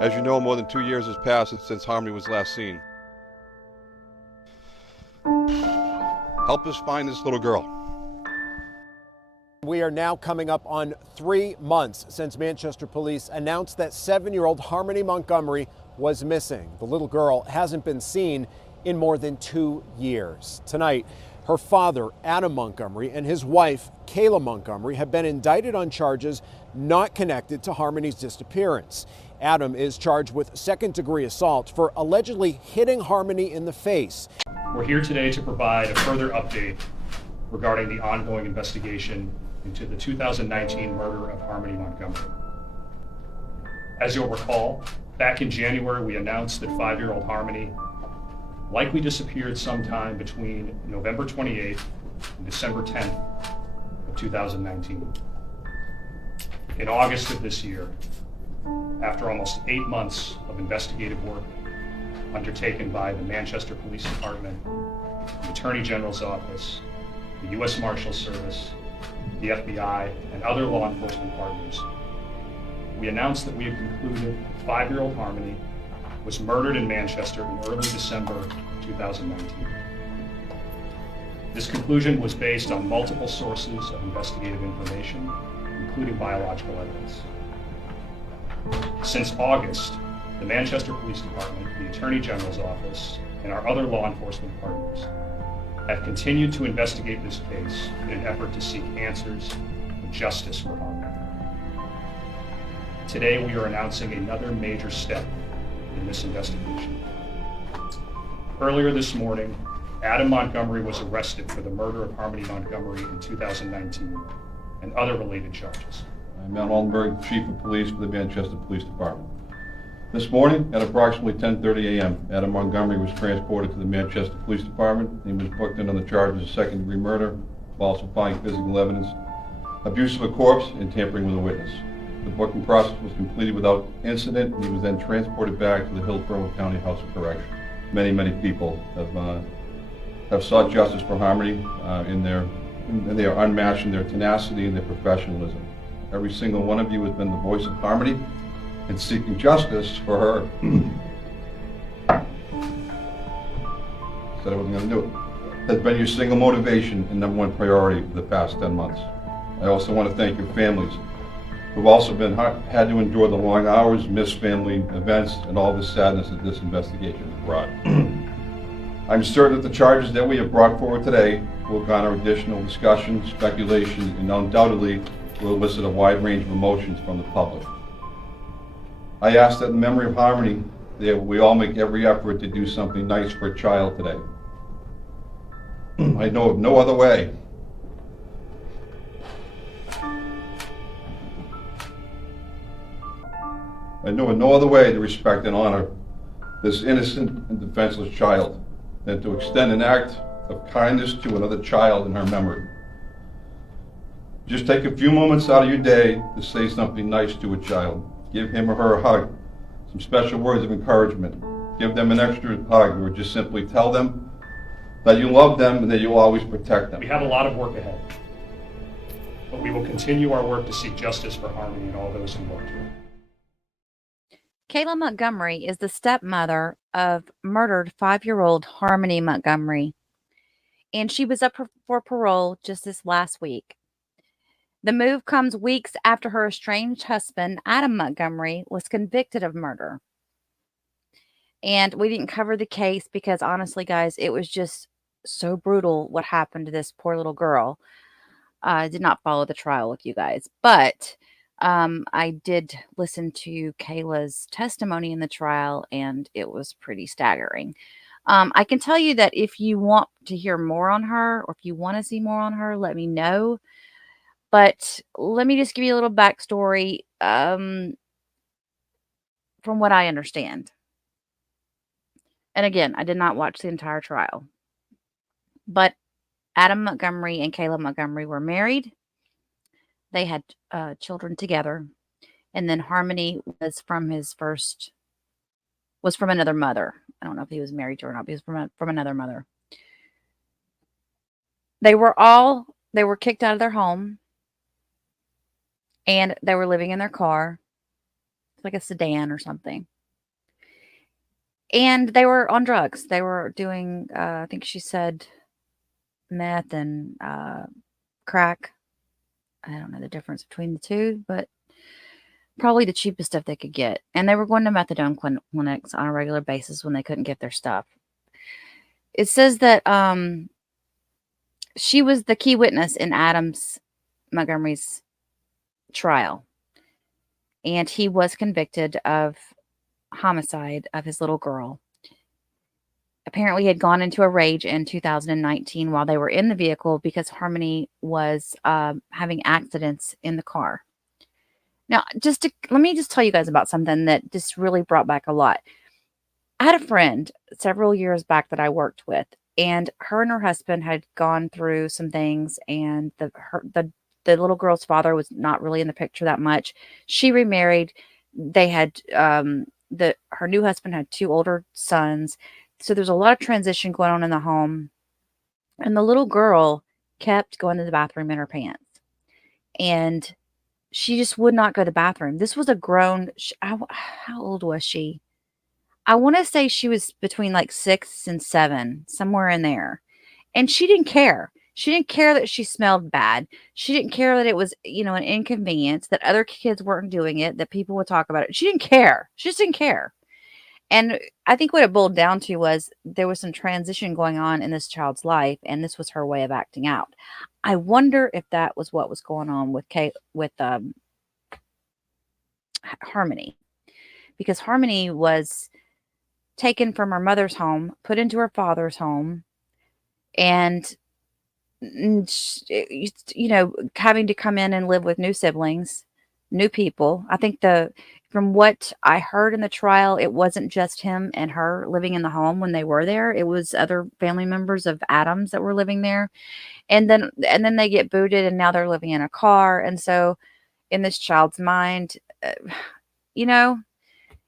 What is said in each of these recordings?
As you know, more than 2 years has passed since Harmony was last seen. Help us find this little girl. We are now coming up on 3 months since Manchester police announced that 7-year-old Harmony Montgomery was missing. The little girl hasn't been seen in more than 2 years. Tonight, her father, Adam Montgomery, and his wife, Kayla Montgomery, have been indicted on charges not connected to Harmony's disappearance. Adam is charged with second-degree assault for allegedly hitting Harmony in the face. We're here today to provide a further update regarding the ongoing investigation into the 2019 murder of Harmony Montgomery. As you'll recall, back in January, we announced that 5-year-old Harmony likely disappeared sometime between November 28th and December 10th of 2019. In August of this year, after almost 8 months of investigative work undertaken by the Manchester Police Department, the Attorney General's Office, the U.S. Marshals Service, the FBI, and other law enforcement partners, we announced that we had concluded that 5-year-old Harmony was murdered in Manchester in early December 2019. This conclusion was based on multiple sources of investigative information, including biological evidence. Since August, the Manchester Police Department, the Attorney General's Office, and our other law enforcement partners have continued to investigate this case in an effort to seek answers and justice for Harmony. Today, we are announcing another major step in this investigation. Earlier this morning, Adam Montgomery was arrested for the murder of Harmony Montgomery in 2019 and other related charges. I'm Adam Montgomery, Chief of Police for the Manchester Police Department. This morning, at approximately 10:30 a.m., Adam Montgomery was transported to the Manchester Police Department. He was booked in on the charges of second-degree murder, false supplying physical evidence, abuse of a corpse, and tampering with a witness. The booking process was completed without incident, and he was then transported back to the Hillsborough County House of Correction. Many people have sought justice for Harmony, and they are unmatched in their tenacity and their professionalism. Every single one of you has been the voice of Harmony and seeking justice for her. Said I wasn't going to do it. Has been your single motivation and number one priority for the past 10 months. I also want to thank your families who've also had to endure the long hours, missed family events, and all the sadness that this investigation has brought. I'm certain that the charges that we have brought forward today will garner additional discussion, speculation, and undoubtedly will elicit a wide range of emotions from the public. I ask that in memory of Harmony, that we all make every effort to do something nice for a child today. I know of no other way. I know of no other way to respect and honor this innocent and defenseless child than to extend an act of kindness to another child in her memory. Just take a few moments out of your day to say something nice to a child. Give him or her a hug, some special words of encouragement. Give them an extra hug, or just simply tell them that you love them and that you'll always protect them. We have a lot of work ahead, but we will continue our work to seek justice for Harmony and all those involved. Kayla Montgomery is the stepmother of murdered 5-year-old Harmony Montgomery, and she was up for parole just this last week. The move comes weeks after her estranged husband, Adam Montgomery, was convicted of murder. And we didn't cover the case because, honestly, guys, it was just so brutal what happened to this poor little girl. I did not follow the trial with you guys, but I did listen to Kayla's testimony in the trial, and it was pretty staggering. I can tell you that if you want to hear more on her, or if you want to see more on her, let me know. But let me just give you a little backstory from what I understand. And again, I did not watch the entire trial. But Adam Montgomery and Kayla Montgomery were married. They had children together. And then Harmony was from another mother. I don't know if he was married to her or not, but he was from another mother. They were kicked out of their home. And they were living in their car. like a sedan or something. And they were on drugs. They were doing, I think she said meth and crack. I don't know the difference between the two, but probably the cheapest stuff they could get. And they were going to methadone clinics on a regular basis when they couldn't get their stuff. It says that she was the key witness in Montgomery's trial. And he was convicted of homicide of his little girl. Apparently, he had gone into a rage in 2019 while they were in the vehicle because Harmony was having accidents in the car. Now, let me just tell you guys about something that just really brought back a lot. I had a friend several years back that I worked with, and her husband had gone through some things, and the little girl's father was not really in the picture that much. She remarried. They had her new husband had 2 older sons. So there's a lot of transition going on in the home. And the little girl kept going to the bathroom in her pants. And she just would not go to the bathroom. This was a grown, how old was she? I want to say she was between like 6 and 7, somewhere in there. And she didn't care. She didn't care that she smelled bad. She didn't care that it was, an inconvenience, that other kids weren't doing it, that people would talk about it. She didn't care. She just didn't care. And I think what it boiled down to was there was some transition going on in this child's life, and this was her way of acting out. I wonder if that was what was going on with Harmony, because Harmony was taken from her mother's home, put into her father's home, and having to come in and live with new siblings, new people. I think from what I heard in the trial, it wasn't just him and her living in the home when they were there. It was other family members of Adam's that were living there. And then they get booted, and now they're living in a car. And so in this child's mind,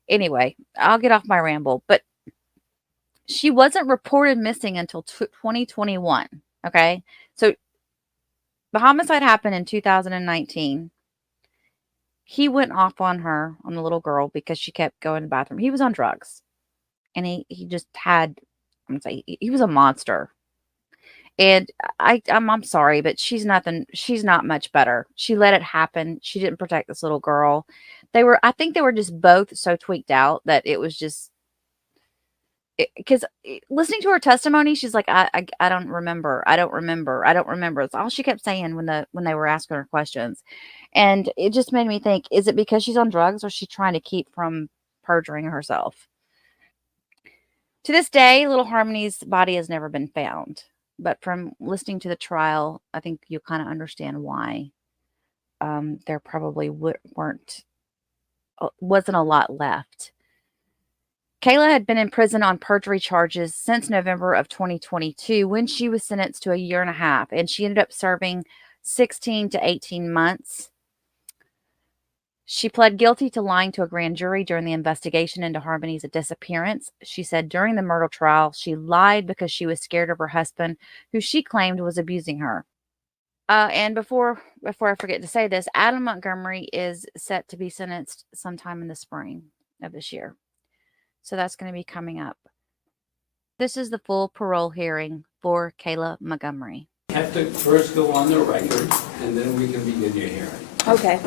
anyway, I'll get off my ramble, but she wasn't reported missing until 2021. Okay. So the homicide happened in 2019. He went off on her, on the little girl, because she kept going to the bathroom. He was on drugs. And he just had, I'm going to say, he was a monster. And I'm sorry, but she's not much better. She let it happen. She didn't protect this little girl. I think they were just both so tweaked out that it was just, because listening to her testimony, she's like, I don't remember. I don't remember. I don't remember. That's all she kept saying when they were asking her questions. And it just made me think, is it because she's on drugs, or is she trying to keep from perjuring herself? To this day, little Harmony's body has never been found. But from listening to the trial, I think you kind of understand why there probably wasn't a lot left. Kayla had been in prison on perjury charges since November of 2022, when she was sentenced to 1.5 years, and she ended up serving 16 to 18 months. She pled guilty to lying to a grand jury during the investigation into Harmony's disappearance. She said during the murder trial, she lied because she was scared of her husband, who she claimed was abusing her. And before I forget to say this, Adam Montgomery is set to be sentenced sometime in the spring of this year. So that's going to be coming up. This is the full parole hearing for Kayla Montgomery. You have to first go on the record, and then we can begin your hearing. Okay.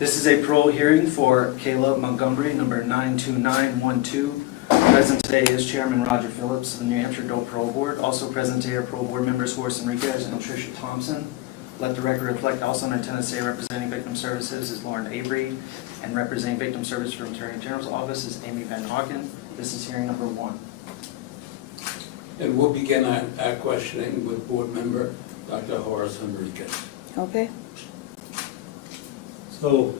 This is a parole hearing for Kayla Montgomery, number 92912. Present today is Chairman Roger Phillips of the New Hampshire Adult Parole Board. Also present today are parole board members Horace Enriquez and Tricia Thompson. Let the record reflect also in attendance today representing Victim Services is Lauren Avery, and representing Victim Services from Attorney General's Office is Amy Van Hawken. This is hearing number 1. And we'll begin our questioning with board member Dr. Horace Enriquez. Okay. So,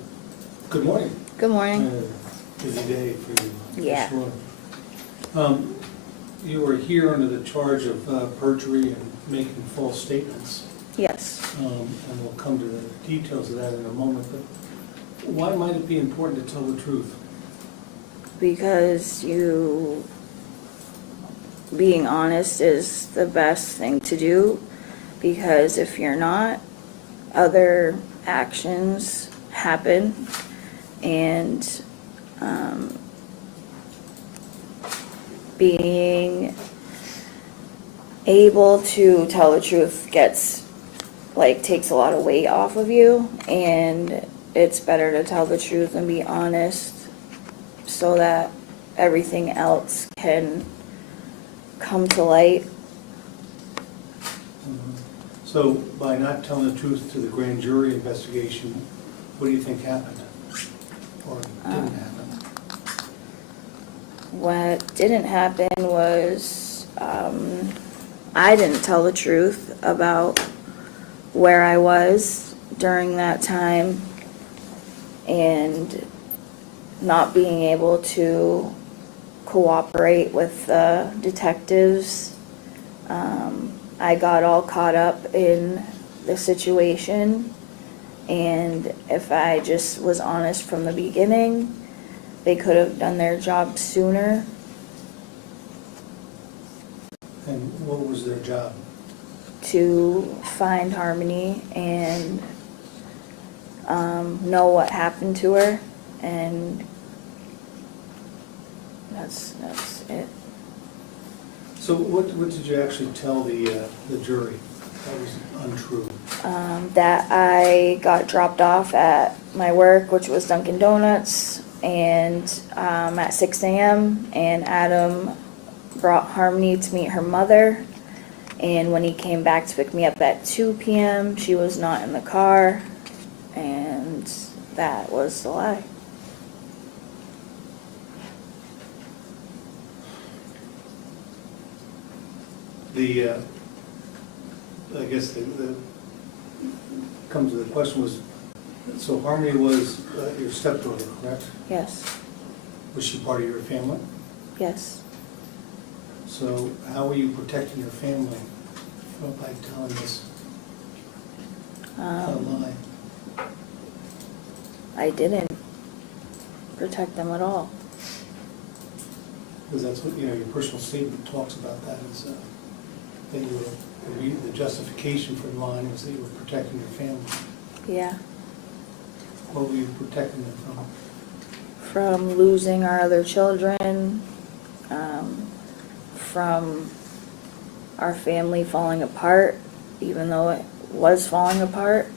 good morning. Good morning. Busy day for you. Yeah. Sure. You were here under the charge of perjury and making false statements. Yes. And we'll come to the details of that in a moment. But why might it be important to tell the truth? Because being honest is the best thing to do. Because if you're not, other actions happen, and being able to tell the truth takes a lot of weight off of you, and it's better to tell the truth and be honest so that everything else can come to light. So by not telling the truth to the grand jury investigation, what do you think happened? Or didn't happen? What didn't happen was I didn't tell the truth about where I was during that time, and not being able to cooperate with the detectives. I got all caught up in the situation, and if I just was honest from the beginning, they could have done their job sooner. And what was their job? To find Harmony and know what happened to her, and that's it. So what did you actually tell the jury that was untrue? That I got dropped off at my work, which was Dunkin' Donuts, and at 6 a.m. and Adam brought Harmony to meet her mother, and when he came back to pick me up at 2 p.m. she was not in the car, and that was the lie. I guess the comes to the question was, so Harmony was your stepdaughter, correct? Yes. Was she part of your family? Yes. So how were you protecting your family by telling this lie? I didn't protect them at all. Because that's what, your personal statement talks about that, is that you were, the justification for lying was that you were protecting your family. Yeah. What were you protecting them from? From losing our other children, from our family falling apart, even though it was falling apart,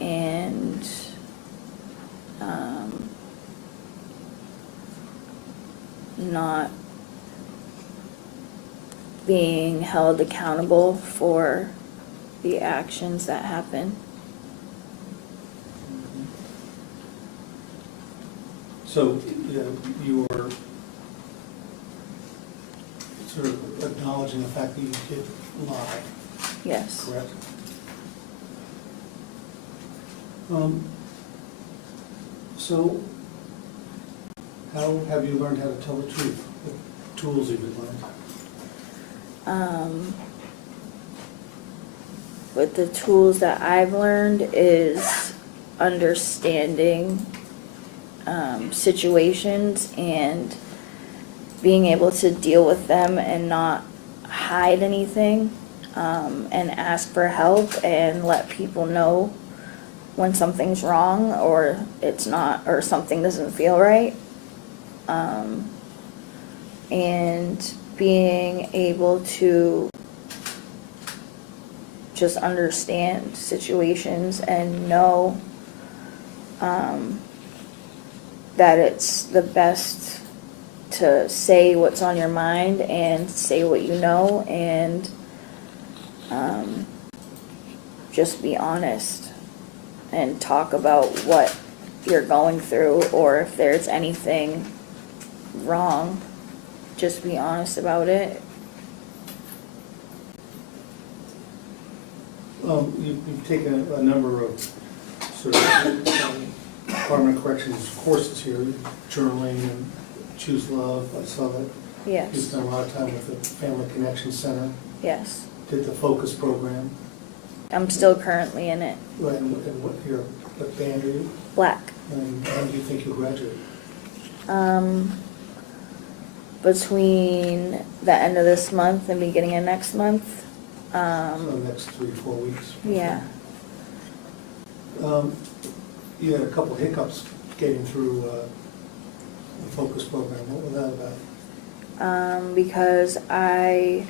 and not being held accountable for the actions that happen. So you were sort of acknowledging the fact that you did lie, Yes. correct? So how have you learned how to tell the truth? What tools have you learned? With the tools that I've learned is understanding situations and being able to deal with them and not hide anything, and ask for help and let people know when something's wrong or it's not, or something doesn't feel right. And being able to just understand situations and know that it's the best to say what's on your mind and say what you know, and just be honest and talk about what you're going through, or if there's anything wrong, just be honest about it. You've taken a number of sort of Department of Corrections courses here, journaling and Choose Love. I saw that you've Yes, spent a lot of time with the Family Connection Center, yes. did the Focus program. I'm still currently in it. And what band are you? Black. And when do you think you'll graduate? Between the end of this month and beginning of next month. So the next 3 to 4 weeks? Yeah. You had a couple hiccups getting through the focus program. What was that about? Because I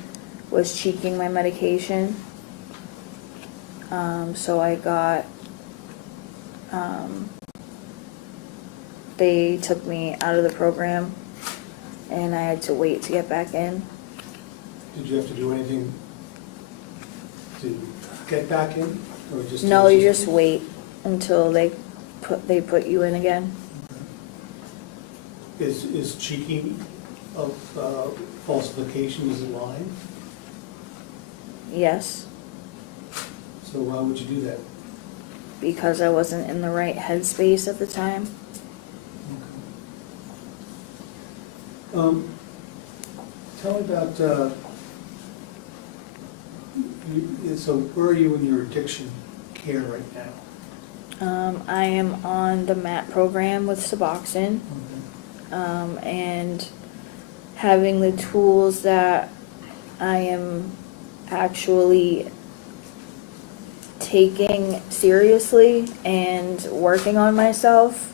was cheeking my medication. So I got, they took me out of the program and I had to wait to get back in. Did you have to do anything to get back in, or just? No, you just wait until they put you in again. Is cheeking of falsification, is it lying? Yes, So why would you do that? because I wasn't in the right headspace at the time. Tell me about, so where are you in your addiction care right now? I am on the MAT program with Suboxone, and having the tools that I am actually taking seriously and working on myself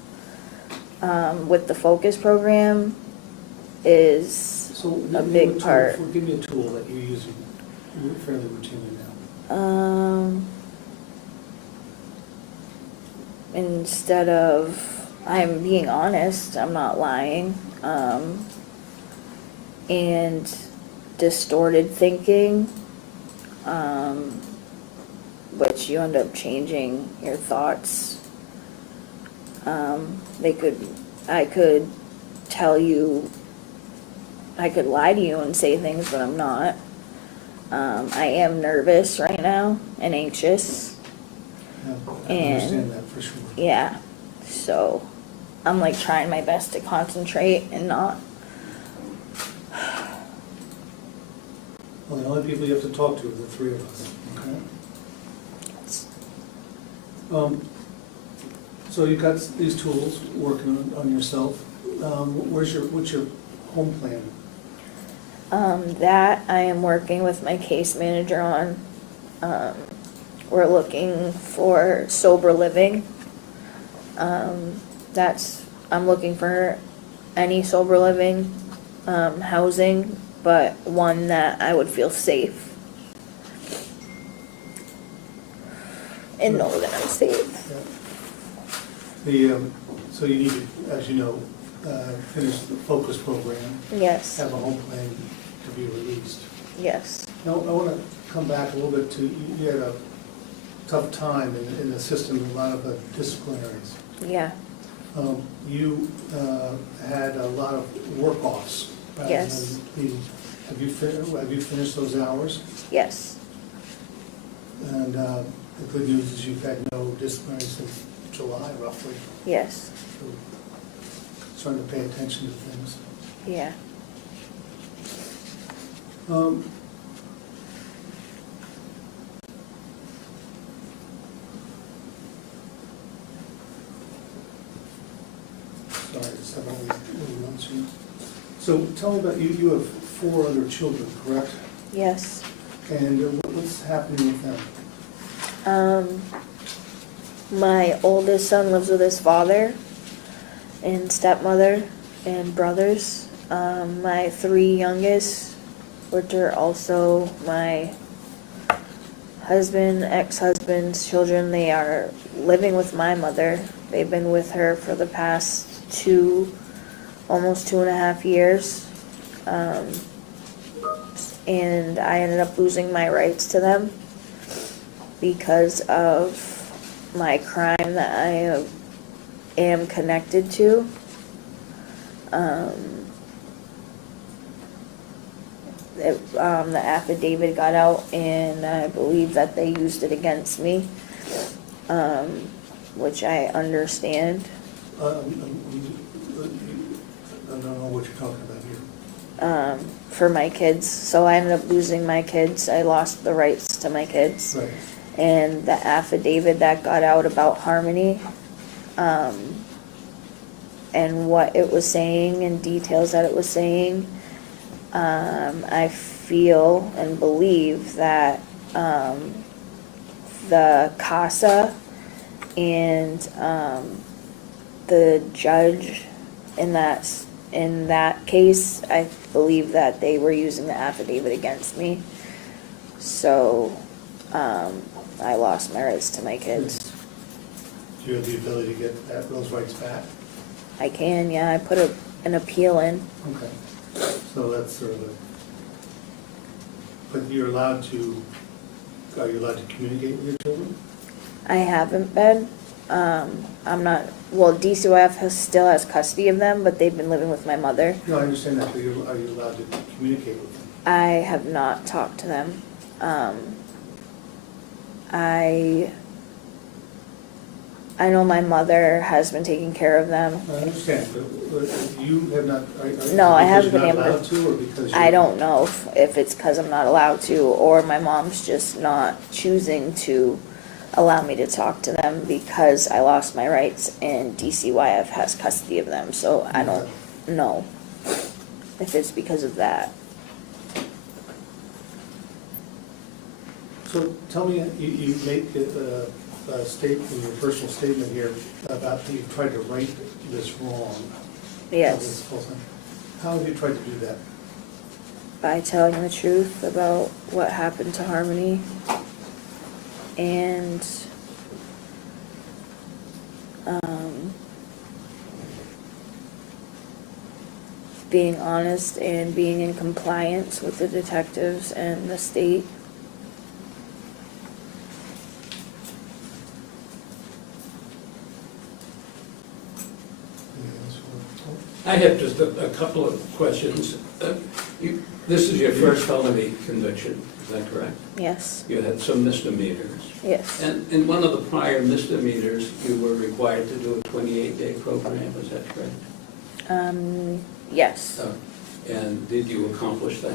with the focus program is So a give me big tool. part. Give me a tool that you're using fairly routinely now. Instead of, I'm being honest, I'm not lying, and distorted thinking, which you end up changing your thoughts. I could tell you, I could lie to you and say things, but I'm not. I am nervous right now and anxious. Yeah, I And- understand that for sure. Yeah, so I'm like trying my best to concentrate and not. Well, the only people you have to talk to are the three of us, okay? So you've got these tools working on yourself. What's your home plan? That I am working with my case manager on. We're looking for sober living. I'm looking for any sober living housing, but one that I would feel safe and know that I'm safe. So you need to, as you know, finish the focus program, Yes, have a home plan to be released. yes, Now, I want to come back a little bit to, you had a tough time in the system, a lot of disciplinaries. yeah, You had a lot of work-offs. rather Yes. than have you finished those hours? yes, And the good news is you've had no disciplinary since July, roughly. yes, So starting to pay attention to things. yeah. Sorry, just have all these little notes here. So tell me about, you have 4 other children, correct? Yes. And what's happening with them? My oldest son lives with his father and stepmother and brothers. My 3 youngest, which are also my husband, ex-husband's children, they are living with my mother. They've been with her for the past almost 2.5 years. And I ended up losing my rights to them because of my crime that I am connected to. The affidavit got out and I believe that they used it against me, which I understand. I don't know what you're talking about here. For my kids, so I ended up losing my kids. I lost the rights to my kids. Right. And the affidavit that got out about Harmony, and what it was saying and details that it was saying, I feel and believe that the CASA And the judge in that case, I believe that they were using the affidavit against me. So I lost my rights to my kids. Do you have the ability to get those rights back? I can, yeah, I put an appeal in. Okay, so that's sort of a, but are you allowed to communicate with your children? I haven't been. I'm not, well, DCYF still has custody of them, but they've been living with my mother. No, I understand that, but are you allowed to communicate with them? I have not talked to them. I know my mother has been taking care of them. I understand, but you have not, No, I haven't been because able you're not to. allowed to, or because I don't know if it's because I'm not allowed to, or my mom's just not choosing to allow me to talk to them because I lost my rights and DCYF has custody of them, so I don't know if it's because of that. So tell me, you made a statement, your personal statement here about that you tried to right this wrong. Yes, How have you tried to do that? by telling the truth about what happened to Harmony and being honest and being in compliance with the detectives and the state. I have just a couple of questions. This is your first felony conviction, is that correct? Yes, You had some misdemeanors. yes, And in one of the prior misdemeanors, you were required to do a 28-day program, is that correct? yes. And did you accomplish that?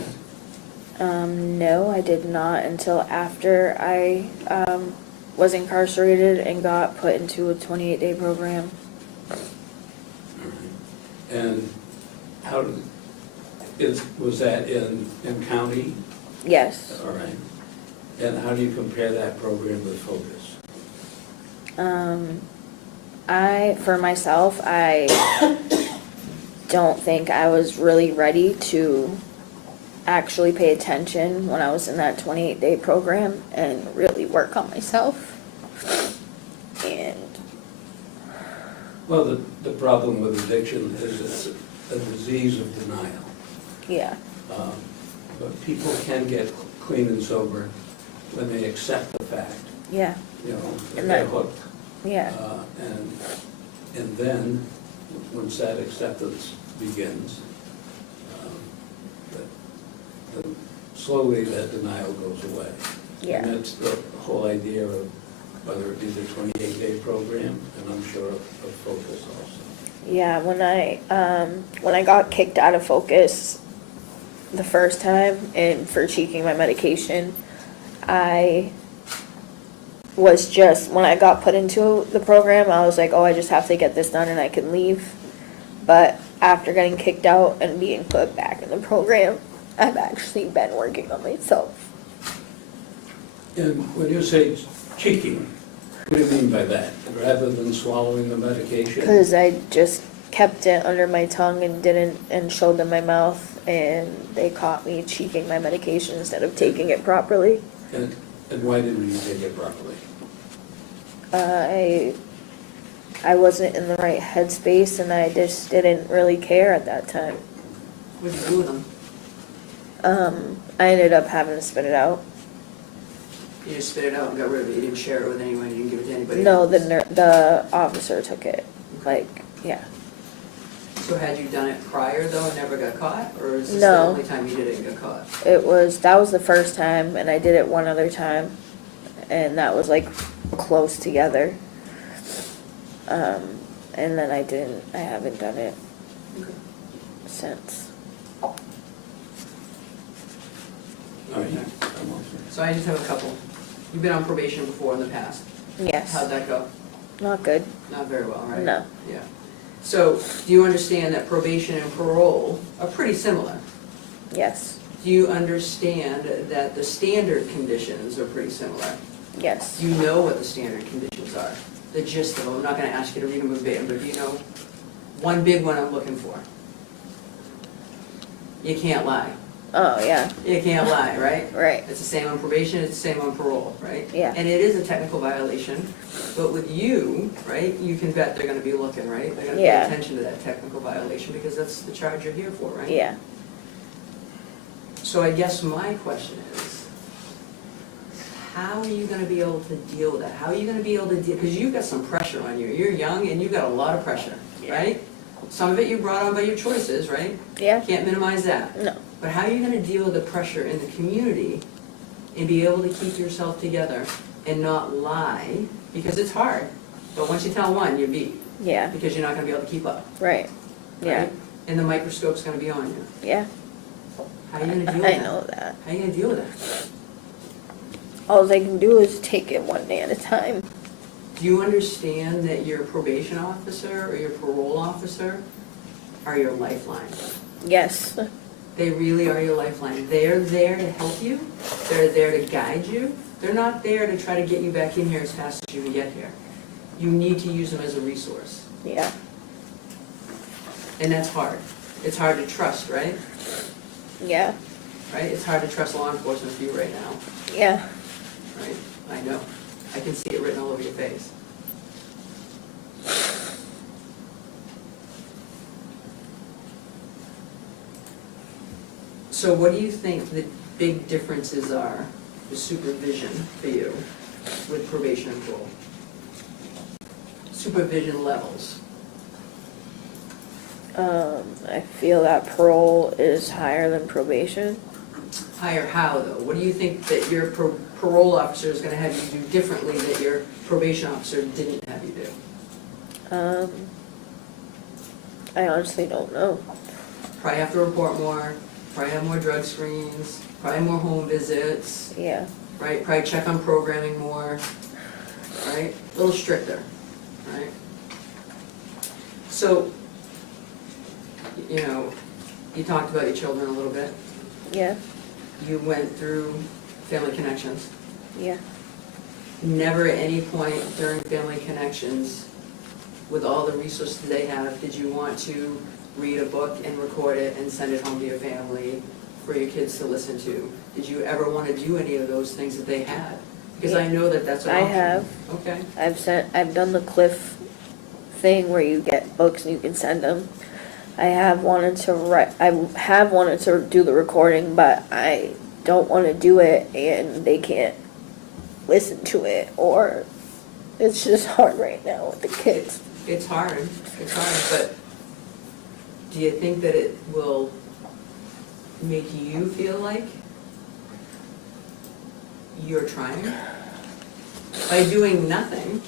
No, I did not until after I was incarcerated and got put into a 28-day program. And how was that in county? Yes. All right. And how do you compare that program with Focus? For myself, I don't think I was really ready to actually pay attention when I was in that 28-day program and really work on myself. And Well, the problem with addiction is it's a disease of denial. yeah, But people can get clean and sober when they accept the fact, yeah, you know, that And they're that- hooked. yeah, And then, once that acceptance begins, slowly that denial goes away. yeah. And that's the whole idea of whether it be the 28-day program, and I'm sure of Focus also. Yeah, when I got kicked out of Focus the first time and for cheating my medication, I was just, when I got put into the program, I was like, oh, I just have to get this done and I can leave. But after getting kicked out and being put back in the program, I've actually been working on myself. And when you say cheeking, what do you mean by that? Rather than swallowing the medication? Because I just kept it under my tongue and showed them my mouth, and they caught me cheeking my medication instead of taking it properly. And why didn't you take it properly? I wasn't in the right headspace, and I just didn't really care at that time. What did you do with them? I ended up having to spit it out. You just spit it out and got rid of it. You didn't share it with anyone. You didn't give it to anybody. No, else. the officer took it. Like, yeah. So had you done it prior though and never got caught, or is this No. the only time you did it and got caught? That was the first time, and I did it one other time, and that was like close together. And then I haven't done it since. All right, I'm all set. So I just have a couple. You've been on probation before in the past. Yes. How'd that go? Not good. Not very well, right? No. Yeah. So do you understand that probation and parole are pretty similar? Yes. Do you understand that the standard conditions are pretty similar? Yes. Do you know what the standard conditions are? the gist of them? I'm not gonna ask you to read them verbatim, but do you know one big one I'm looking for? You can't lie. Oh, yeah, You can't lie, right? right, It's the same on probation, it's the same on parole, right? Yeah. And it is a technical violation, but with you, right, you can bet they're gonna be looking, right? They're gonna pay Yeah. attention to that technical violation because that's the charge you're here for, right? yeah. So I guess my question is, how are you gonna be able to deal with that? How are you gonna be able to deal, because you've got some pressure on you. You're young and you've got a lot of pressure, right? Some of it you brought on by your choices, right? Yeah, Can't minimize that. no, But how are you gonna deal with the pressure in the community and be able to keep yourself together and not lie? Because it's hard, but once you tell one, you're beat, yeah, because you're not gonna be able to keep up, right, yeah, right? And the microscope's gonna be on you. yeah. How are you gonna deal with that? I know that. How are you gonna deal with that? All they can do is take it one day at a time. Do you understand that your probation officer or your parole officer are your lifeline? Yes, They really are your lifeline. They're there to help you. They're there to guide you. They're not there to try to get you back in here as fast as you can get here. You need to use them as a resource. yeah, And that's hard. It's hard to trust, right? yeah, Right? It's hard to trust law enforcement for you right now, yeah. right? I know. I can see it written all over your face. So what do you think the big differences are, the supervision for you with probation and parole? Supervision levels. I feel that parole is higher than probation. Higher how, though? What do you think that your parole officer is gonna have you do differently that your probation officer didn't have you do? I honestly don't know. Probably have to report more, probably have more drug screens, probably more home visits, Yeah, right? Probably check on programming more, right? A little stricter, right? So, you know, you talked about your children a little bit. yeah, You went through Family Connections. yeah. Never at any point during Family Connections, with all the resources they have, did you want to read a book and record it and send it home to your family for your kids to listen to? Did you ever want to do any of those things that they had? Because I know that that's an I option. have. Okay. I've done the Cliff thing where you get books and you can send them. I have wanted to do the recording, but I don't want to do it and they can't listen to it, or it's just hard right now with the kids. It's hard, but do you think that it will make you feel like you're trying? By doing nothing,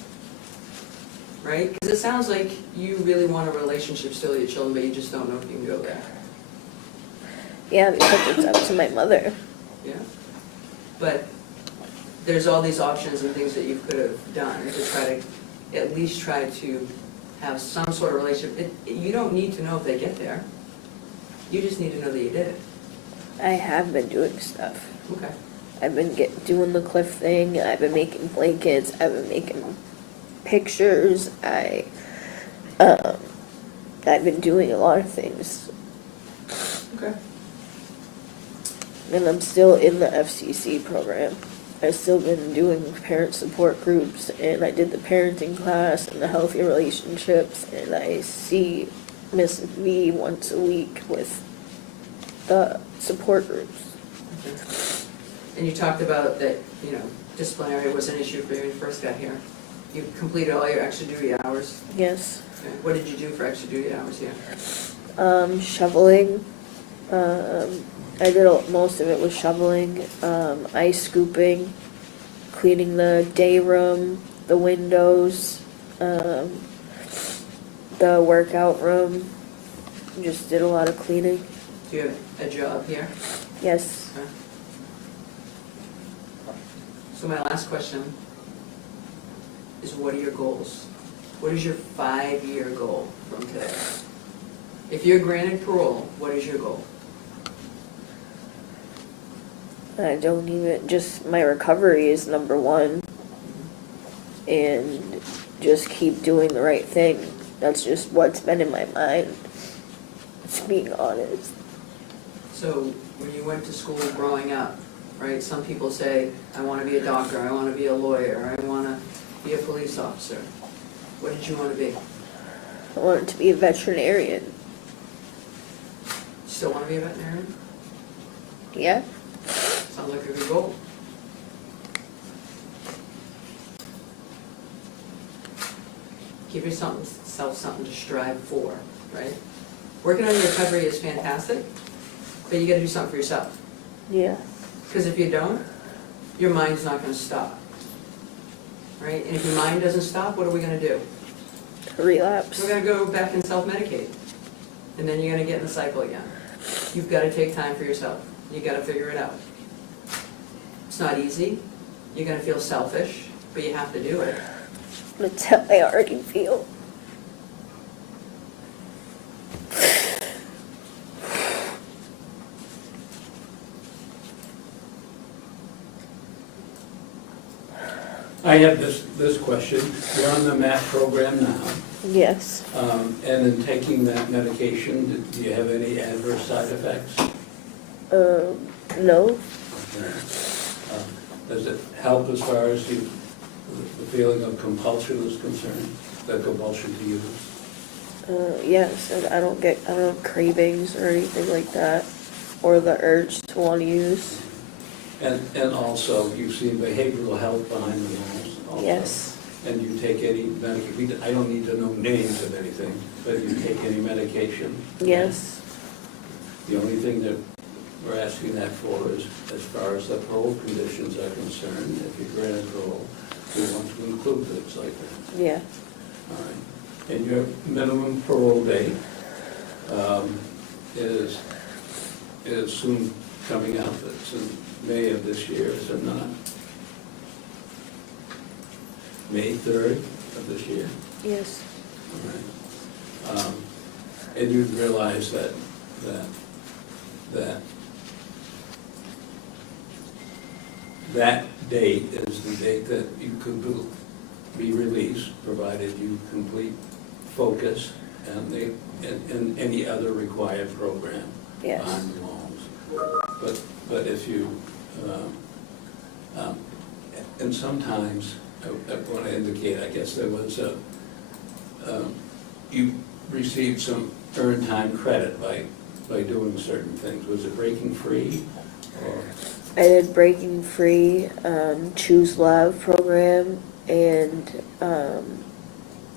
right? Because it sounds like you really want a relationship still with your children, but you just don't know if you can go there. Yeah, because it's up to my mother. Yeah? But there's all these options and things that you could have done to try to, at least try to have some sort of relationship. You don't need to know if they get there. You just need to know that you did it. I have been doing stuff. Okay. I've been doing the Cliff thing. I've been making blankets. I've been making pictures. I've been doing a lot of things, Okay. and I'm still in the FCC program. I've still been doing parent support groups, and I did the parenting class and the healthy relationships, and I see Miss V once a week with the support groups. And you talked about that, you know, disciplinary was an issue for you when you first got here. You completed all your extra duty hours. Yes. Okay. What did you do for extra duty hours here? Shoveling. I did most of it was shoveling, ice scooping, cleaning the day room, the windows, the workout room. Just did a lot of cleaning. Do you have a job here? Yes. Okay. So my last question is, what are your goals? What is your 5-year goal from today? If you're granted parole, what is your goal? I don't even, just my recovery is number one. and just keep doing the right thing. That's just what's been in my mind, just being honest. So when you went to school growing up, right, some people say, I want to be a doctor, I want to be a lawyer, I want to be a police officer. What did you want to be? I wanted to be a veterinarian. Still want to be a veterinarian? Yeah? Sounds like a good goal. Give yourself something to strive for, right? Working on your recovery is fantastic, but you gotta do something for yourself. Yeah. Because if you don't, your mind's not gonna stop, right? And if your mind doesn't stop, what are we gonna do? Relapse. We're gonna go back and self-medicate, and then you're gonna get in the cycle again. You've gotta take time for yourself. You gotta figure it out. It's not easy. You're gonna feel selfish, but you have to do it. That's how I already feel. I have this question. You're on the MAP program now, Yes. and in taking that medication, do you have any adverse side effects? No. Does it help as far as the feeling of compulsion is concerned, the compulsion to use? Yes, and I don't have cravings or anything like that, or the urge to want to use. And also, you've seen behavioral health behind the walls also. Yes. And you take any medication, I don't need to know names of anything, but you take any medication? Yes. The only thing that we're asking that for is, as far as the parole conditions are concerned, if you're granted parole, we want to include things like that. Yeah. All right. And your minimum parole date is soon coming up. It's in May of this year, is it not? May 3rd of this year? Yes. All right. And you realize that date is the date that you could be released, provided you complete focus and any other required program Yes. behind the walls. But if you, and sometimes, I want to indicate, I guess there was you received some earned time credit by doing certain things. Was it breaking free or? I did Breaking Free, Choose Love program, and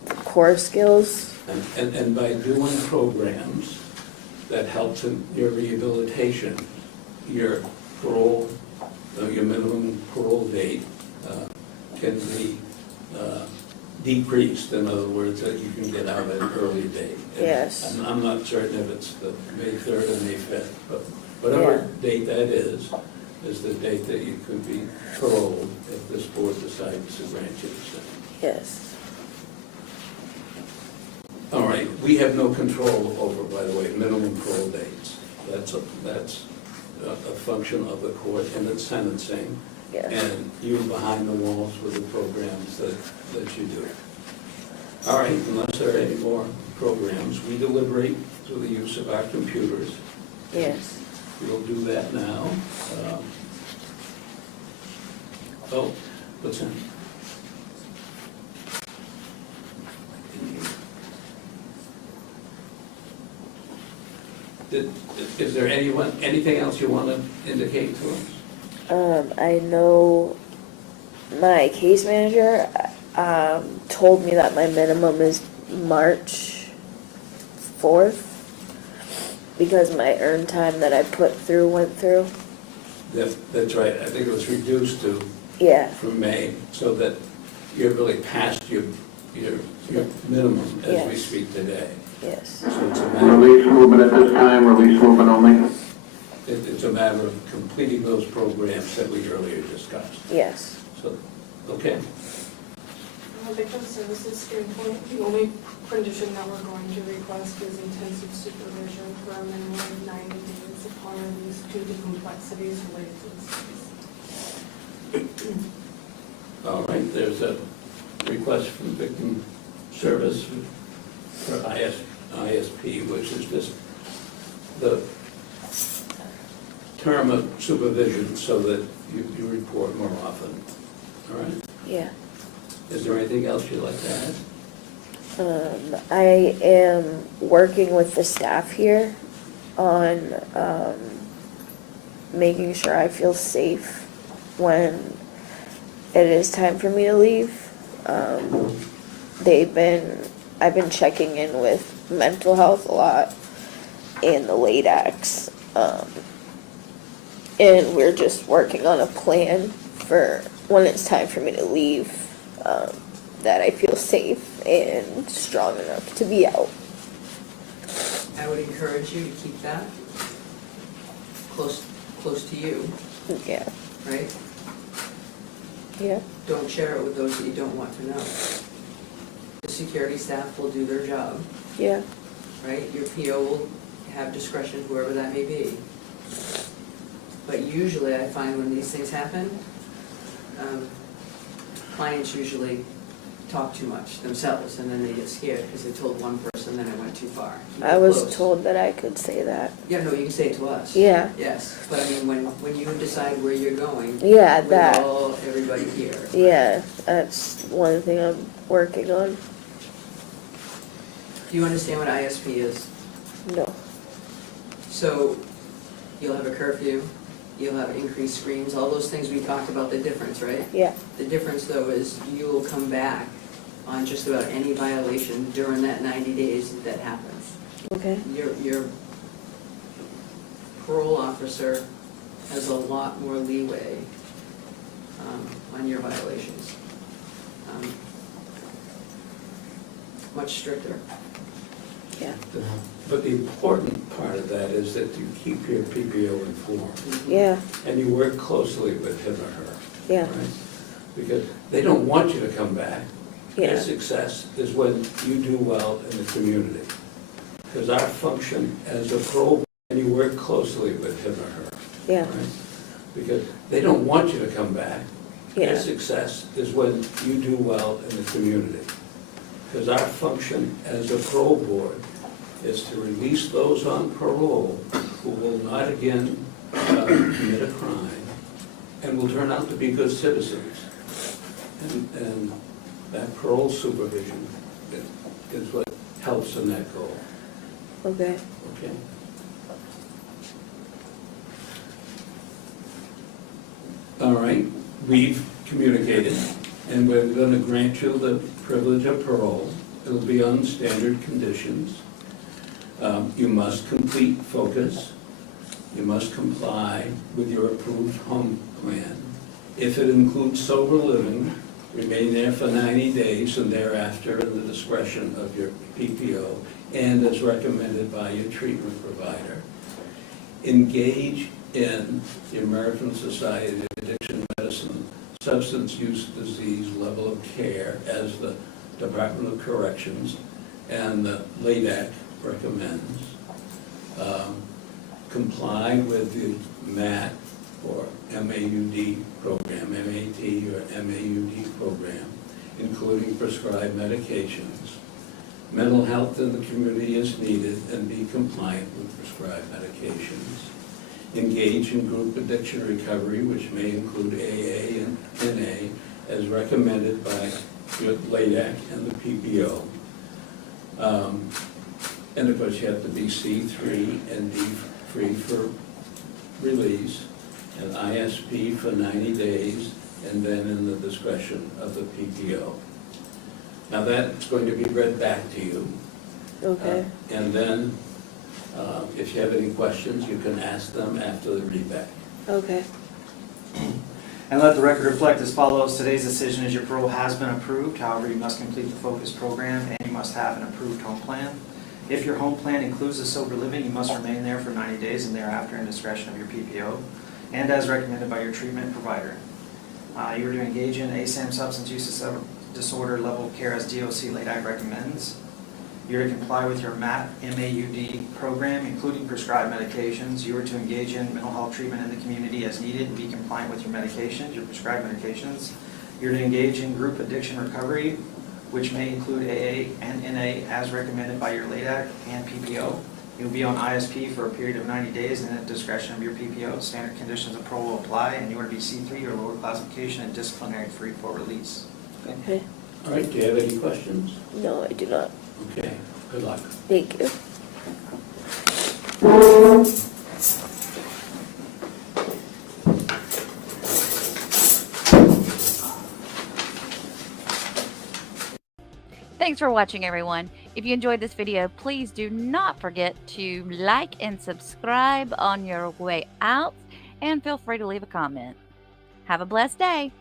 Core Skills. And by doing programs that helps in your rehabilitation, your parole, your minimum parole date can be decreased. In other words, that you can get out at an early date. And Yes. I'm not certain if it's the May 3rd or May 5th, but whatever date that is the date that you could be paroled if this board decides to grant you the same. Yes. All right, we have no control over, by the way, minimum parole dates. That's a function of the court and its sentencing. Yes. And you behind the walls with the programs that you do. All right, unless there are any more programs, we deliberate through the use of our computers. Yes. We'll do that now. Oh, what's that? Is there anything else you want to indicate to us? I know my case manager told me that my minimum is March 4th because my earned time that I went through. That's right, I think it was reduced to Yeah. from May, so that you're really past your minimum as we Yes. speak today. Yes. So it's a matter, Release movement at this time, release movement only. it's a matter of completing those programs that we earlier discussed. Yes. So, okay, From a victim services standpoint, the only condition that we're going to request is intensive supervision for a minimum of 90 days upon release due to complexities related to the case. all right, there's a request from Victim Service for ISP, which is just the term of supervision so that you report more often. All right? Yeah. Is there anything else you'd like to add? I am working with the staff here on making sure I feel safe when it is time for me to leave. I've been checking in with mental health a lot and the late acts. And we're just working on a plan for when it's time for me to leave, that I feel safe and strong enough to be out. I would encourage you to keep that close to you, Yeah, right? yeah, Don't share it with those that you don't want to know. The security staff will do their job, yeah, right? Your PO will have discretion, whoever that may be. But usually I find when these things happen, clients usually talk too much themselves, and then they get scared because they told one person, then it went too far. Keep I it was close. told that I could say that. Yeah, no, you can say it to us. Yeah, Yes, but I mean, when you decide where you're going, yeah, with that, everybody here. yeah, that's one thing I'm working on. Do you understand what ISP is? No, So you'll have a curfew, you'll have increased screens, all those things we talked about, the difference, right? yeah, The difference though is you will come back on just about any violation during that 90 days that happens. okay, Your parole officer has a lot more leeway on your violations. Much stricter. yeah, But the important part of that is that you keep your PPO informed, yeah, and you work closely with him or her. yeah, Right? Because they don't want you to come back. Their yeah, success is when you do well in the community. Because our function as a parole, and you work closely with him or her. yeah, Right? Because they don't want you to come back. Their yeah, success is when you do well in the community. Because our function as a parole board is to release those on parole who will not again commit a crime and will turn out to be good citizens. And that parole supervision is what helps in that goal. okay, Okay? All right, we've communicated, and we're going to grant you the privilege of parole. It'll be on standard conditions. You must complete focus. You must comply with your approved home plan. If it includes sober living, remain there for 90 days and thereafter in the discretion of your PPO and as recommended by your treatment provider. Engage in the American Society of Addiction Medicine Substance Use Disease Level of Care as the Department of Corrections and the LADAC recommends. Comply with the MAT or MAUD program, MAT or MAUD program, including prescribed medications. Mental health in the community is needed and be compliant with prescribed medications. Engage in group addiction recovery, which may include AA and NA, as recommended by your LADAC and the PPO. And of course, you have to be C3 and D-free for release, and ISP for 90 days, and then in the discretion of the PPO. Now that's going to be read back to you. okay, And then, if you have any questions, you can ask them after the readback. okay, And let the record reflect as follows. Today's decision is your parole has been approved. However, you must complete the focus program and you must have an approved home plan. If your home plan includes a sober living, you must remain there for 90 days and thereafter in discretion of your PPO and as recommended by your treatment provider. You are to engage in ASAM substance use disorder level of care as DOC LADAC recommends. You're to comply with your MAT MAUD program, including prescribed medications. You are to engage in mental health treatment in the community as needed and be compliant with your medications, your prescribed medications. You're to engage in group addiction recovery, which may include AA and NA as recommended by your LADAC and PPO. You'll be on ISP for a period of 90 days and at discretion of your PPO. Standard conditions of parole will apply, and you are to be C3 or lower classification and disciplinary free for release. Okay. All right, do you have any questions? No, I do not. Okay, good luck. Thank you. Thanks for watching, everyone. If you enjoyed this video, please do not forget to like and subscribe on your way out, and feel free to leave a comment. Have a blessed day.